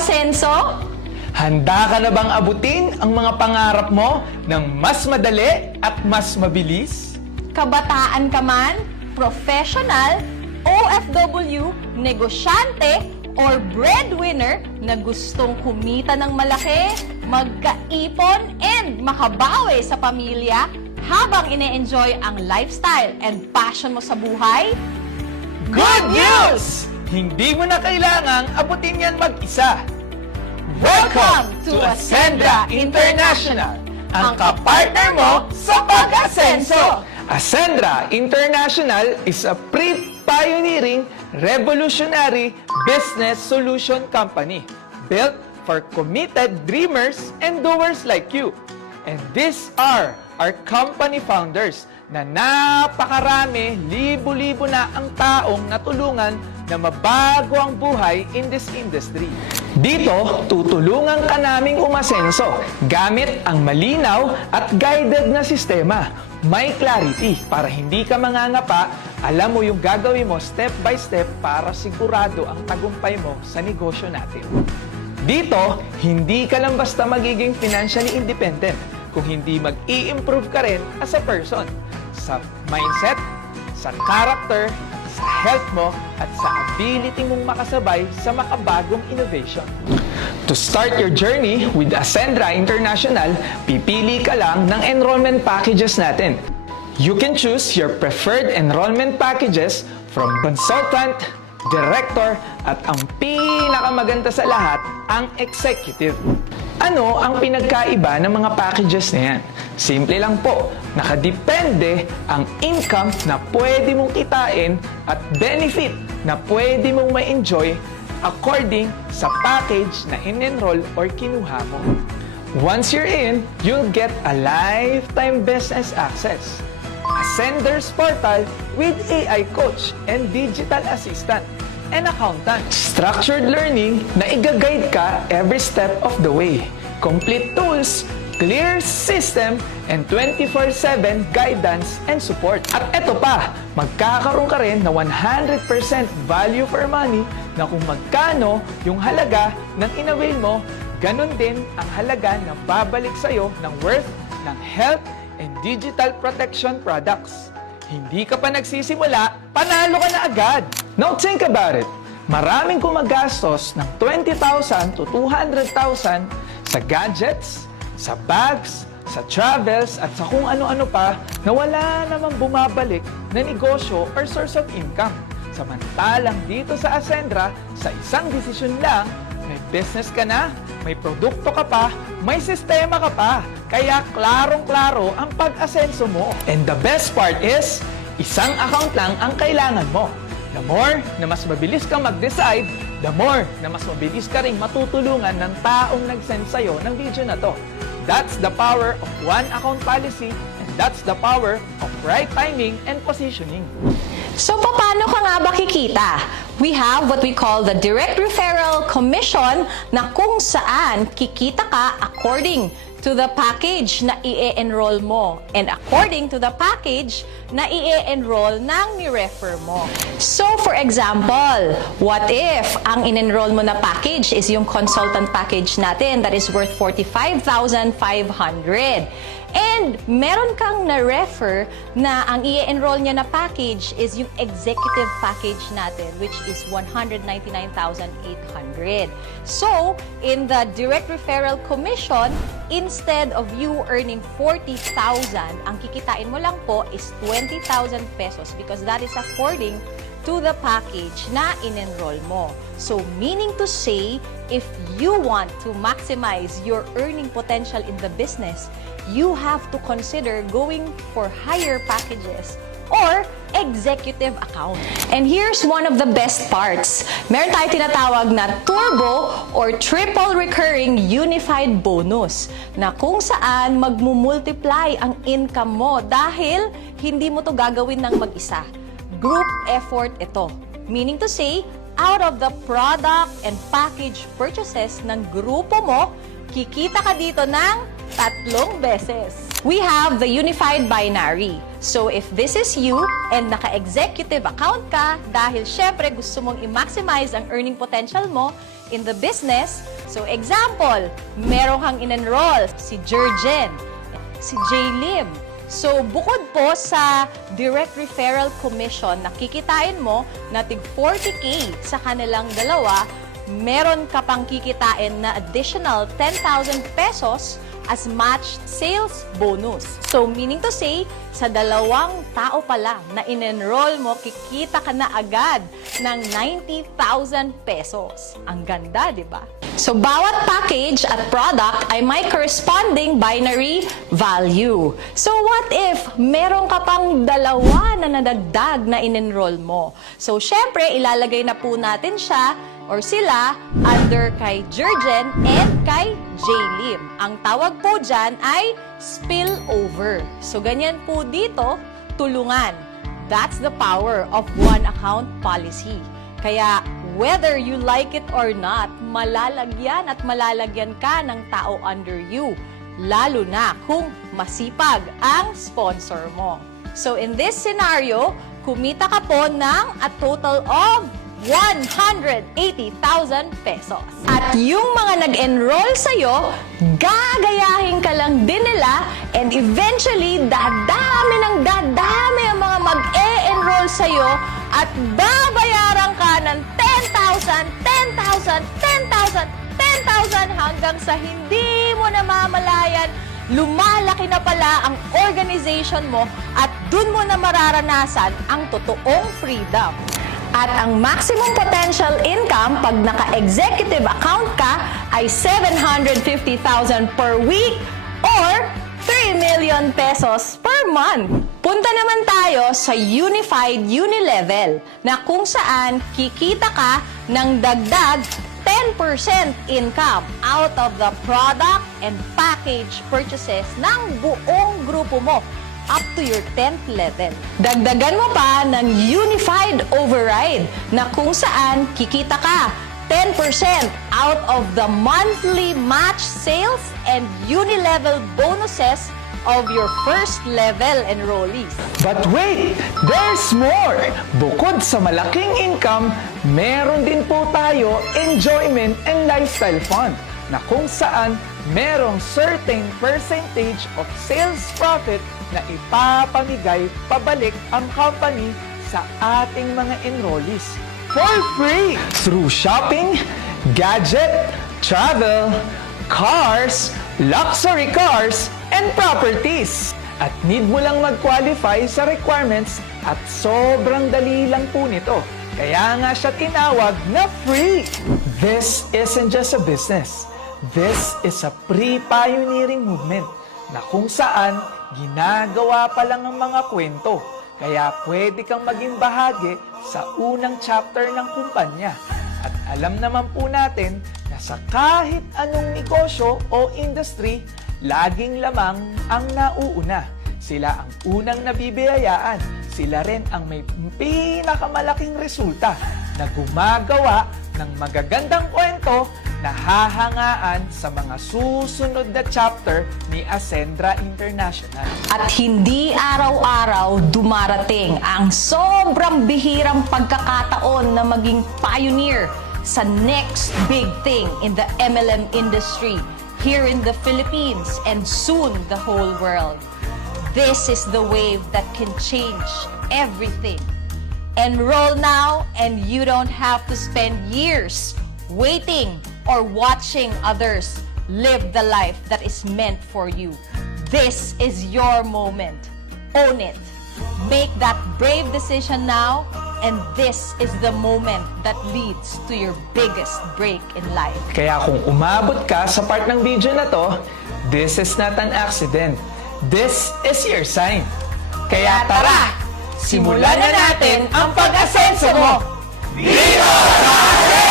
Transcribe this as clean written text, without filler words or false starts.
umasenso? Handa ka na bang abutin ang mga pangarap mo ng mas madali at mas mabilis? Kabataan ka man, professional, OFW, negosyante, or breadwinner na gustong kumita ng malaki, magkaipon, and makabawi sa pamilya habang ine-enjoy ang lifestyle and passion mo sa buhay? Good news! Hindi mo na kailangang abutin yan mag-isa. Welcome to Ascendra International, ang kapartner mo sa pag-asenso. Ascendra International is a pre-pioneering, revolutionary business solution company built for committed dreamers and doers like you. And these are our company founders na napakarami, libo-libo na ang taong natulungan na mabago ang buhay in this industry. Dito, tutulungan ka naming umasenso gamit ang malinaw at guided na sistema. May clarity para hindi ka mangangapa, alam mo yung gagawin mo step by step para sigurado ang tagumpay mo sa negosyo natin. Dito, hindi ka lang basta magiging financially independent kung hindi mag-i-improve ka rin as a person sa mindset, sa character, sa health mo, at sa ability mong makasabay sa makabagong innovation. To start your journey with Ascendra International, pipili ka lang ng enrollment packages natin. You can choose your preferred enrollment packages from consultant, director, at ang pinakamaganda sa lahat, ang executive. Ano ang pinagkaiba ng mga packages na yan? Simple lang po, nakadepende ang income na pwede mong kitain at benefit na pwede mong ma-enjoy according sa package na in-enroll or kinuha mo. Once you're in, you'll get a lifetime business access, Ascender's portal with AI coach and digital assistant, and accountant. Structured learning na i-guide ka every step of the way. Complete tools, clear system, and 24/7 guidance and support. At eto pa, magkakaroon ka rin na 100% value for money na kung magkano yung halaga ng in-avail mo, ganun din ang halaga na babalik sa'yo ng worth ng health and digital protection products. Hindi ka pa nagsisimula, panalo ka na agad! Now think about it. Maraming gumagastos ng 20,000 to 200,000 sa gadgets, sa bags, sa travels, at sa kung ano-ano pa na wala namang bumabalik na negosyo or source of income. Samantalang dito sa Ascendra, sa isang desisyon lang, may business ka na, may produkto ka pa, may sistema ka pa. Kaya klarong-klaro ang pag-asenso mo. And the best part is, isang account lang ang kailangan mo. The more na mas mabilis kang mag-decide, the more na mas mabilis ka rin matutulungan ng taong nag-send sa'yo ng video na to. That's the power of one account policy, and that's the power of right timing and positioning. So, paano ka nga ba kikita? We have what we call the direct referral commission na kung saan kikita ka according to the package na i-enroll mo and according to the package na i-enroll ng ni-refer mo. So, for example, what if ang in-enroll mo na package is yung consultant package natin that is worth 45,500? And meron kang na-refer na ang i-enroll niya na package is yung executive package natin, which is 199,800. So, in the direct referral commission, instead of you earning 40,000, ang kikitain mo lang po is 20,000 pesos because that is according to the package na in-enroll mo. So, meaning to say, if you want to maximize your earning potential in the business, you have to consider going for higher packages or executive account. And here's one of the best parts. Meron tayo tinatawag na turbo or triple recurring unified bonus na kung saan magmumultiply ang income mo dahil hindi mo to gagawin ng mag-isa. Group effort ito. Meaning to say, out of the product and package purchases ng grupo mo, kikita ka dito ng 3 beses. We have the unified binary. So if this is you and naka-executive account ka, dahil syempre gusto mong i-maximize ang earning potential mo, in the business. So example, meron kang in-enroll, si Jurgen, si J-Lim. So bukod po sa direct referral commission na kikitain mo na tig 40K sa kanilang dalawa, meron ka pang kikitain na additional 10,000 pesos as matched sales bonus. So, meaning to say, sa dalawang tao pa lang na in-enroll mo, kikita ka na agad ng 90,000 pesos. Ang ganda, di ba? So, bawat package at product ay may corresponding binary value. So, what if meron ka pang dalawa na nadagdag na in-enroll mo? So, syempre, ilalagay na po natin siya or sila under kay Jurgen and kay J-Lim. Ang tawag po dyan ay spillover. So, ganyan po dito, tulungan. That's the power of one account policy. Kaya, whether you like it or not, malalagyan at malalagyan ka ng tao under you. Lalo na kung masipag ang sponsor mo. So, in this scenario, kumita ka po ng a total of 180,000 pesos. At yung mga nag-enroll sa'yo, gagayahin ka lang din nila and eventually, dadami ang mga mag-e-enroll sa'yo at babayaran ka ng 10,000, 10,000, 10,000, 10,000 hanggang sa hindi mo namamalayan, lumalaki na pala ang organization mo at dun mo na mararanasan ang totoong freedom. At ang maximum potential income pag naka-executive account ka ay 750,000 per week or 3 million pesos per month. Punta naman tayo sa Unified Unilevel na kung saan kikita ka ng dagdag 10% income out of the product and package purchases ng buong grupo mo up to your 10th level. Dagdagan mo pa ng Unified Override na kung saan kikita ka 10% out of the monthly match sales and unilevel bonuses of your first level enrollees. But wait! There's more! Bukod sa malaking income, meron din po tayo enjoyment and lifestyle fund na kung saan merong certain percentage of sales profit na ipapamigay pabalik ang company sa ating mga enrollees for free through shopping, gadget, travel, cars, luxury cars, and properties. At need mo lang mag-qualify sa requirements at sobrang dali lang po nito. Kaya nga siya tinawag na free. This isn't just a business. This is a pre-pioneering movement na kung saan ginagawa pa lang ang mga kwento. Kaya pwede kang maging bahagi sa unang chapter ng kumpanya. At alam naman po natin na sa kahit anong negosyo o industry, laging lamang ang nauuna. Sila ang unang nabibiyayaan. Sila rin ang may pinakamalaking resulta na gumagawa ng magagandang kwento na hahangaan sa mga susunod na chapter ni Ascendra International. At hindi araw-araw dumarating ang sobrang bihirang pagkakataon na maging pioneer sa next big thing in the MLM industry here in the Philippines and soon the whole world. This is the wave that can change everything. Enroll now and you don't have to spend years waiting or watching others live the life that is meant for you. This is your moment. Own it. Make that brave decision now, and this is the moment that leads to your biggest break in life. Kaya kung umabot ka sa part ng video na to, this is not an accident. This is your sign. Kaya tara, simulan na natin ang pag-asenso mo! Dito sa